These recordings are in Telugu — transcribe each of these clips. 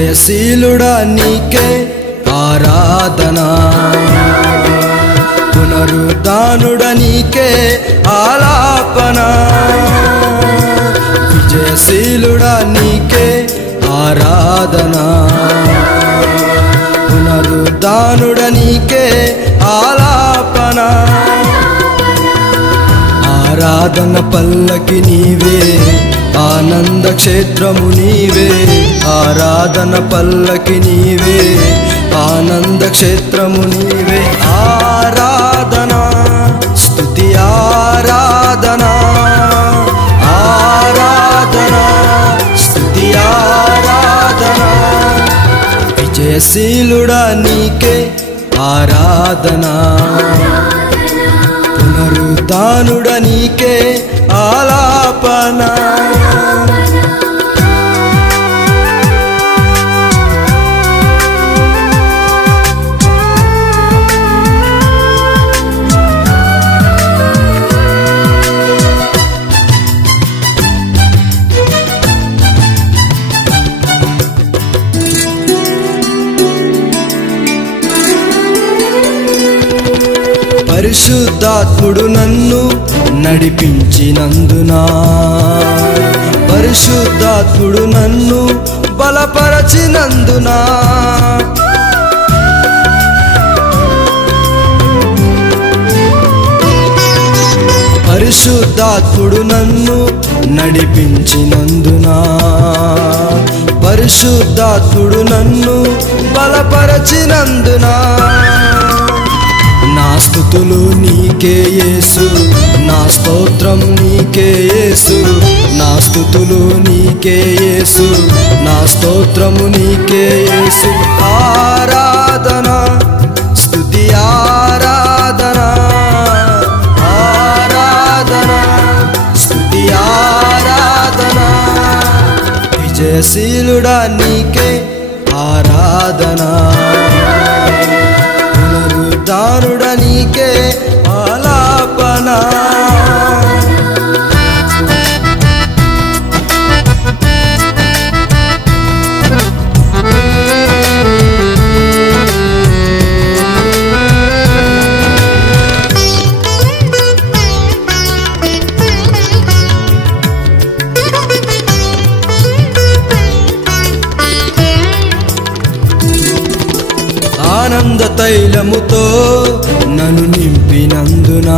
విజయశీలుడా నీకే ఆరాధన, పునరుద్ధానుడా నీకే ఆలాపన. విజయశీలుడా నీకే ఆరాధన, పునరుద్ధానుడా నీకే ఆలాపన. ఆరాధన పల్లకి నీవే, ఆనంద క్షేత్రము నీవే. ఆరాధన పల్లకి నీవే, ఆనంద క్షేత్రము నీవే. ఆరాధన స్తుతి ఆరాధన, ఆరాధన స్తుతి ఆరాధన. విజయశీలుడా నీకే ఆరాధన, పునరుద్ధానుడా నీకే ఆలాపన. పరిశుద్ధాత్ముడు నన్ను నడిపించినందున, పరిశుద్ధాత్ముడు నన్ను బలపరచినందున, పరిశుద్ధాత్ముడు నన్ను నడిపించినందున, పరిశుద్ధాత్ముడు నన్ను బలపరచినందున. నా స్తుతులు నీకే యేసు, నా స్తోత్రం నీకే యేసు. నా స్తుతులు నీకే యేసు, నా స్తోత్రము నీకే యేసు. ఆరాధన స్తుతి ఆరాధన, ఆరాధన స్తుతి ఆరాధన. విజయశీలుడా నీకే ఆరాధన, పునరుద్ధానుడా నీకే ఆలాపన. ఆనంద తైలముతో నన్ను నింపినందున,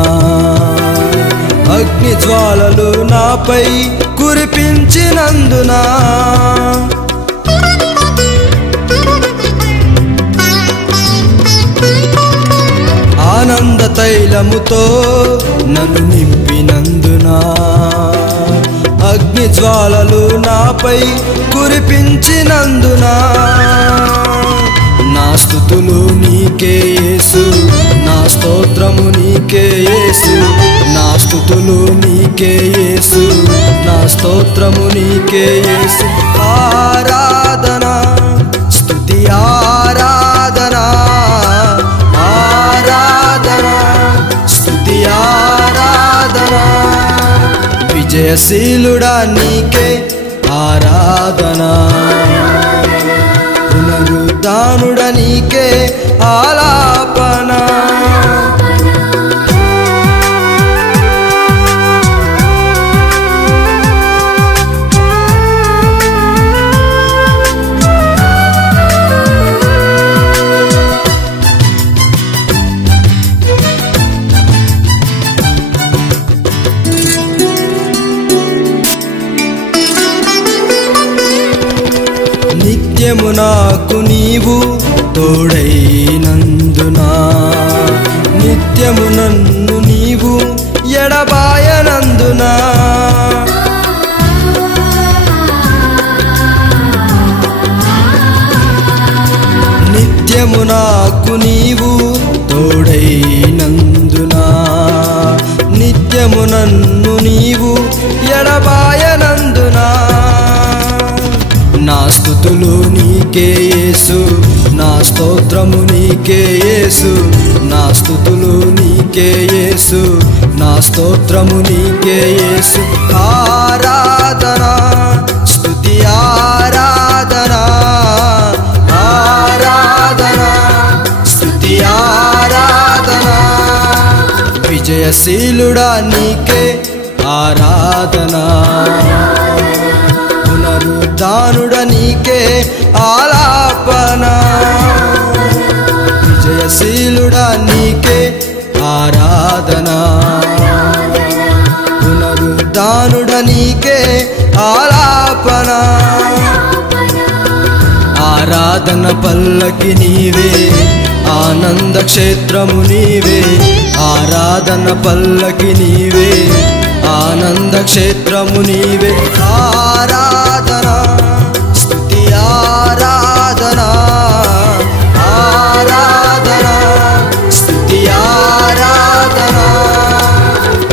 అగ్ని జ్వాలలు నాపై కురిపించినందున, ఆనంద తైలముతో నన్ను నింపినందున, అగ్ని జ్వాలలు నాపై కురిపించినందున. నా స్తుతులు నీకే యేసు, నా స్తోత్రము నీకే యేసు. నా స్తుతులు నీకే యేసు, నా స్తోత్రము నీకే యేసు. ఆరాధన స్తుతి ఆరాధన, ఆరాధన స్తుతి ఆరాధన. విజయశీలుడా నీకే ఆరాధన, పునరుద్ధానుడా నీకే ఆలాపన. నిత్యము నాకు నీవు తోడైనందున, నిత్యము నన్ను నీవు ఎడబాయనందున, నిత్యము నాకు నీవు తోడైనందున, నిత్యము నన్ను నీవు ఎడబాయనందున. నా స్తుతులు నీకే యేసు, నా స్తోత్రము నీకే యేసు. నా స్తుతులు నీకే యేసు, నా స్తోత్రము నీకే యేసు. ఆరాధన స్తుతి ఆరాధన, విజయశీలుడా నీకే ఆరాధన, పునరుద్ధానుడ నీకే ఆలాపన, విజయశీలుడా నీకే ఆరాధన, పునరుద్ధానుడ నీకే ఆలాపన. ఆరాధన పల్లకి నీవే, ఆనంద క్షేత్రము నీవే, ఆరాధన పల్లకి నీవే, ఆనంద క్షేత్రము నీవే. ఆరాధన స్తుతి ఆరాధన, ఆరాధన స్తుతి ఆరాధన,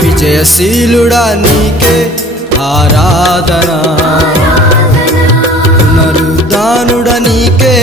విజయశీలుడా నీకే ఆరాధన, పునరుద్ధానుడ నీకే